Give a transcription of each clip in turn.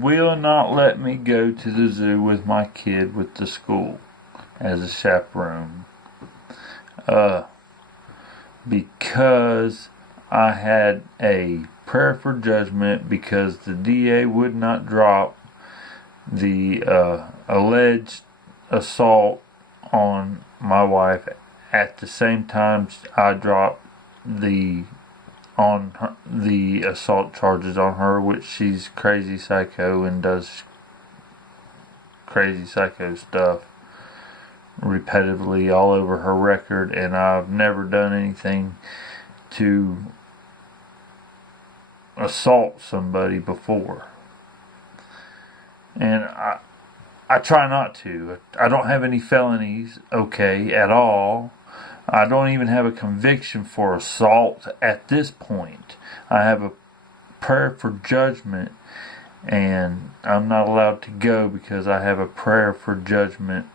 will not let me go to the zoo with my kid with the school as a chaperone. Because I had a prayer for judgment because the DA would not drop the alleged assault on my wife at the same time I dropped the assault charges on her, which she's crazy psycho and does crazy psycho stuff repetitively all over her record, and I've never done anything to assault somebody before. And I try not to. I don't have any felonies, at all. I don't even have a conviction for assault at this point. I have a prayer for judgment, and I'm not allowed to go because I have a prayer for judgment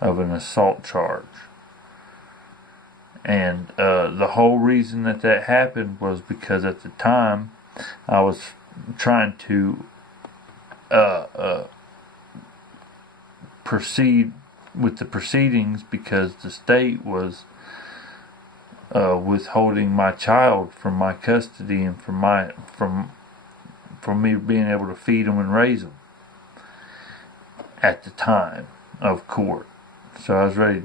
of an assault charge. And the whole reason that happened was because at the time I was trying to proceed with the proceedings because the state was withholding my child from my custody and from me being able to feed him and raise him at the time of court. So I was ready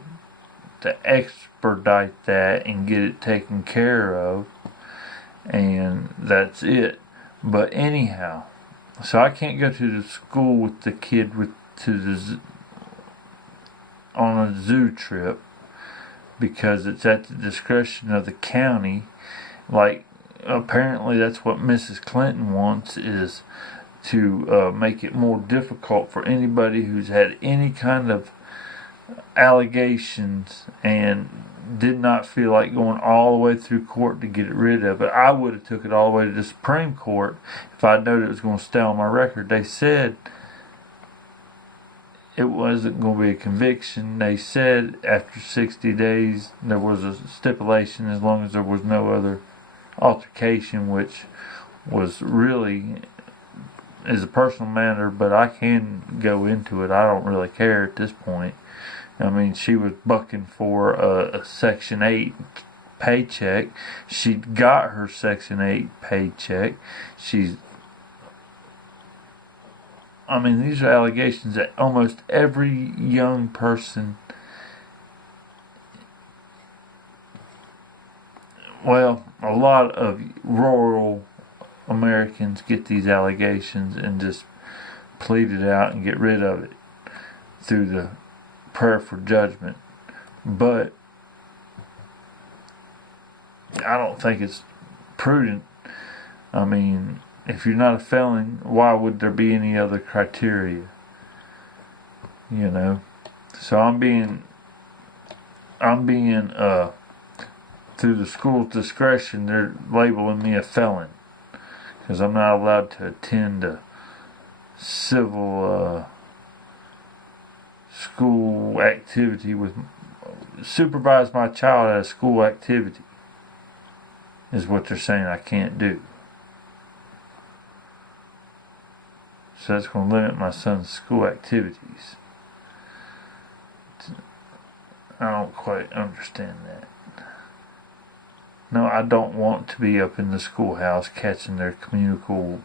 to expedite that and get it taken care of, and that's it. But anyhow, so I can't go to the school with the kid on a zoo trip because it's at the discretion of the county. Like, apparently that's what Mrs. Clinton wants, is to make it more difficult for anybody who's had any kind of allegations and did not feel like going all the way through court to get it rid of it. I would have took it all the way to the Supreme Court if I'd known it was going to stay on my record. They said it wasn't going to be a conviction. They said after 60 days there was a stipulation as long as there was no other altercation, which was really is a personal matter, but I can go into it. I don't really care at this point. I mean, she was bucking for a Section 8 paycheck. She got her Section 8 paycheck. These are allegations that almost every young person, a lot of rural Americans get these allegations and just plead it out and get rid of it through the prayer for judgment. But I don't think it's prudent. I mean, if you're not a felon, why would there be any other criteria? So I'm being through the school's discretion, they're labeling me a felon because I'm not allowed to attend a civil school activity supervise my child at a school activity is what they're saying I can't do. So that's going to limit my son's school activities. I don't quite understand that. No, I don't want to be up in the schoolhouse catching their communicable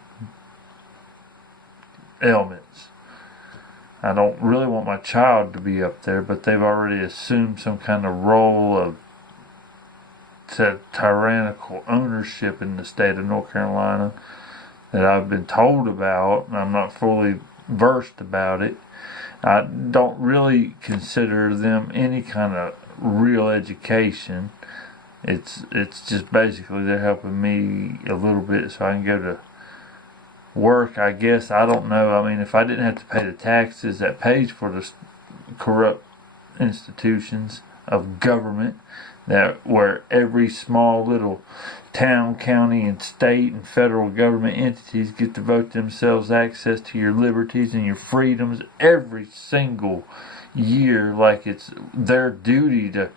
ailments. I don't really want my child to be up there, but they've already assumed some kind of role of tyrannical ownership in the state of North Carolina that I've been told about, and I'm not fully versed about it. I don't really consider them any kind of real education. It's just basically they're helping me a little bit so I can go to work, I guess. I don't know. I mean, if I didn't have to pay the taxes that pays for the corrupt institutions of government, where every small little town, county, and state and federal government entities get to vote themselves access to your liberties and your freedoms every single year, like it's their duty to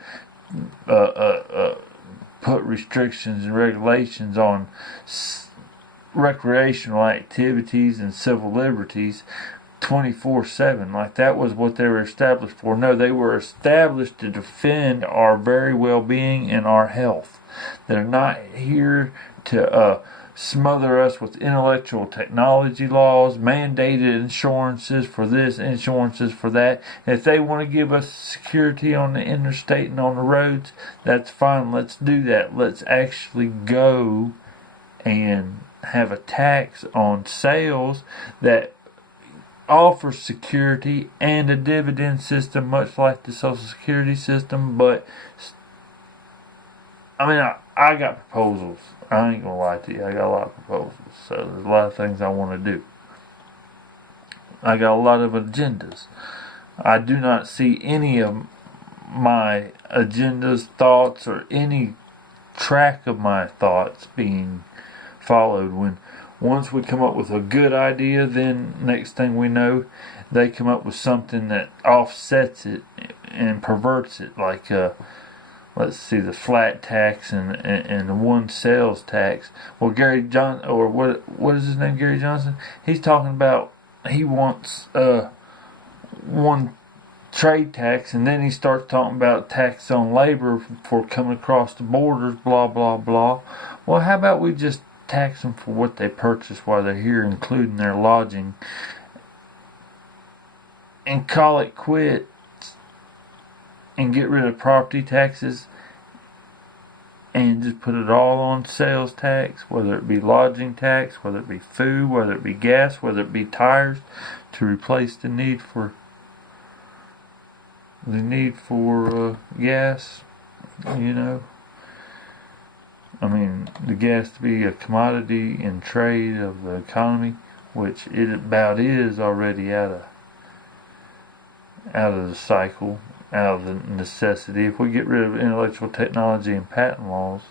put restrictions and regulations on recreational activities and civil liberties 24/7. Like that was what they were established for. No, they were established to defend our very well-being and our health. They're not here to smother us with intellectual technology laws, mandated insurances for this, insurances for that. If they want to give us security on the interstate and on the roads, that's fine. Let's do that. Let's actually go and have a tax on sales that offers security and a dividend system, much like the Social Security system. But I got proposals. I ain't gonna lie to you. I got a lot of proposals. So there's a lot of things I want to do. I got a lot of agendas. I do not see any of my agendas, thoughts, or any track of my thoughts being followed. Once we come up with a good idea, then next thing we know, they come up with something that offsets it and perverts it, like let's see, the flat tax and the one sales tax. Well, Gary Johnson, or what is his name, Gary Johnson? He's talking about he wants one trade tax, and then he starts talking about tax on labor for coming across the borders, blah, blah, blah. Well, how about we just tax them for what they purchase while they're here, including their lodging, and call it quits? And get rid of property taxes and just put it all on sales tax, whether it be lodging tax, whether it be food, whether it be gas, whether it be tires, to replace the need for gas. The gas to be a commodity in trade of the economy, which it about is already out of the cycle, out of the necessity. If we get rid of intellectual technology and patent laws,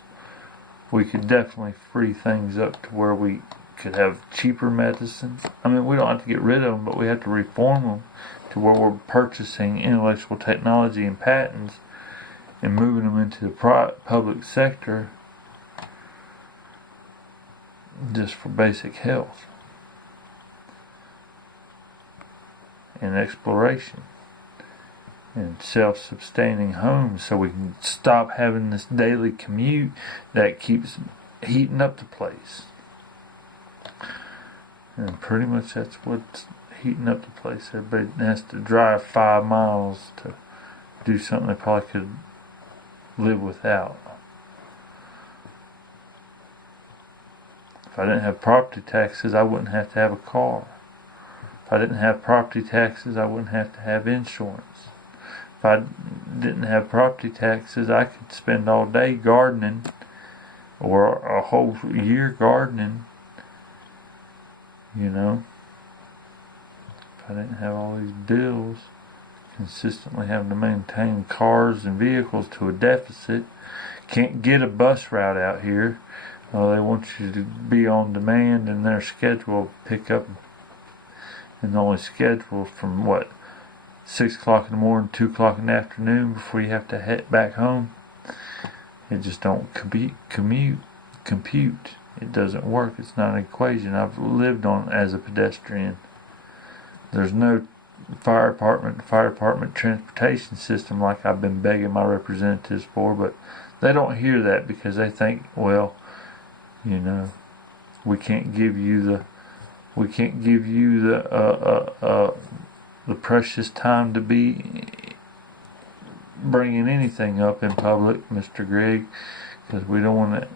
we could definitely free things up to where we could have cheaper medicines. We don't have to get rid of them, but we have to reform them to where we're purchasing intellectual technology and patents and moving them into the public sector just for basic health and exploration and self-sustaining homes, so we can stop having this daily commute that keeps heating up the place. And pretty much that's what's heating up the place. Everybody has to drive 5 miles to do something they probably could live without. If I didn't have property taxes, I wouldn't have to have a car. If I didn't have property taxes, I wouldn't have to have insurance. If I didn't have property taxes, I could spend all day gardening, or a whole year gardening, If I didn't have all these bills, consistently having to maintain cars and vehicles to a deficit, can't get a bus route out here. They want you to be on demand, and their schedule pick up, and only scheduled from 6 o'clock in the morning, 2 o'clock in the afternoon before you have to head back home. It just don't compute. It doesn't work. It's not an equation. I've lived on it as a pedestrian. There's no fire department transportation system like I've been begging my representatives for, but they don't hear that because they think, we can't give you the precious time to be bringing anything up in public, Mr. Grigg, because we don't want to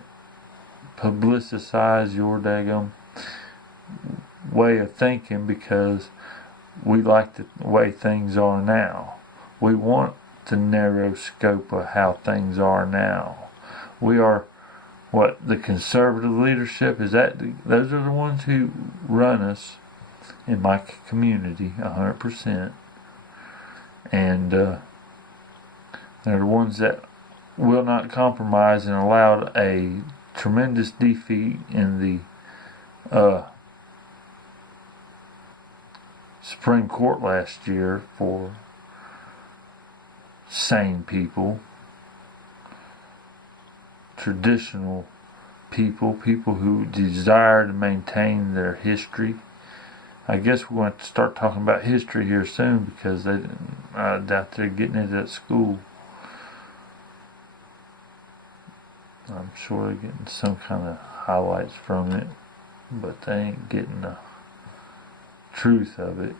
publicize your daggum way of thinking, because we like the way things are now. We want the narrow scope of how things are now. We are the conservative leadership is that. Those are the ones who run us in my community 100%, and they're the ones that will not compromise and allowed a tremendous defeat in the Supreme Court last year for sane people, traditional people who desire to maintain their history. I guess we're going to start talking about history here soon because I doubt they're getting it at school. I'm sure they're getting some kind of highlights from it, but they ain't getting the truth of it.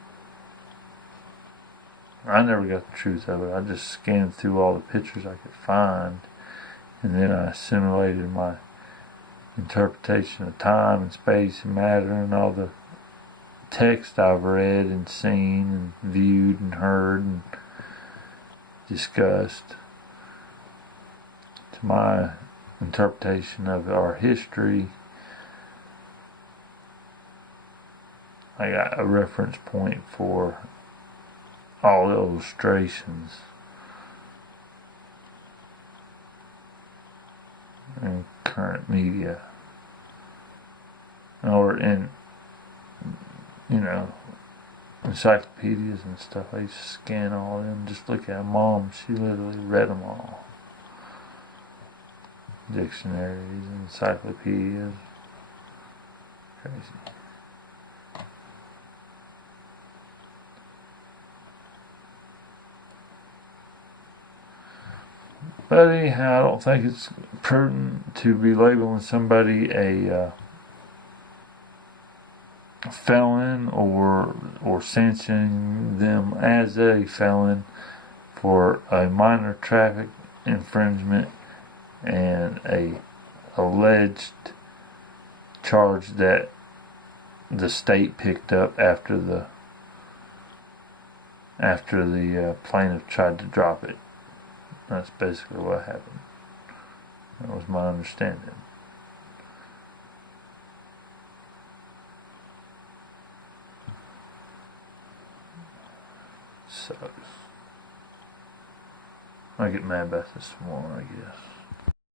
I never got the truth of it. I just scanned through all the pictures I could find, and then I assimilated my interpretation of time and space and matter and all the text I've read and seen and viewed and heard and discussed to my interpretation of our history. I got a reference point for all the illustrations in current media or in encyclopedias and stuff. I used to scan all of them, just look at them. Mom, she literally read them all. Dictionaries, encyclopedias. Crazy. But anyhow, I don't think it's prudent to be labeling somebody a felon or sanctioning them as a felon for a minor traffic infringement and a alleged charge that the state picked up after the plaintiff tried to drop it. That's basically what happened. That was my understanding. So I get mad about this more, I guess.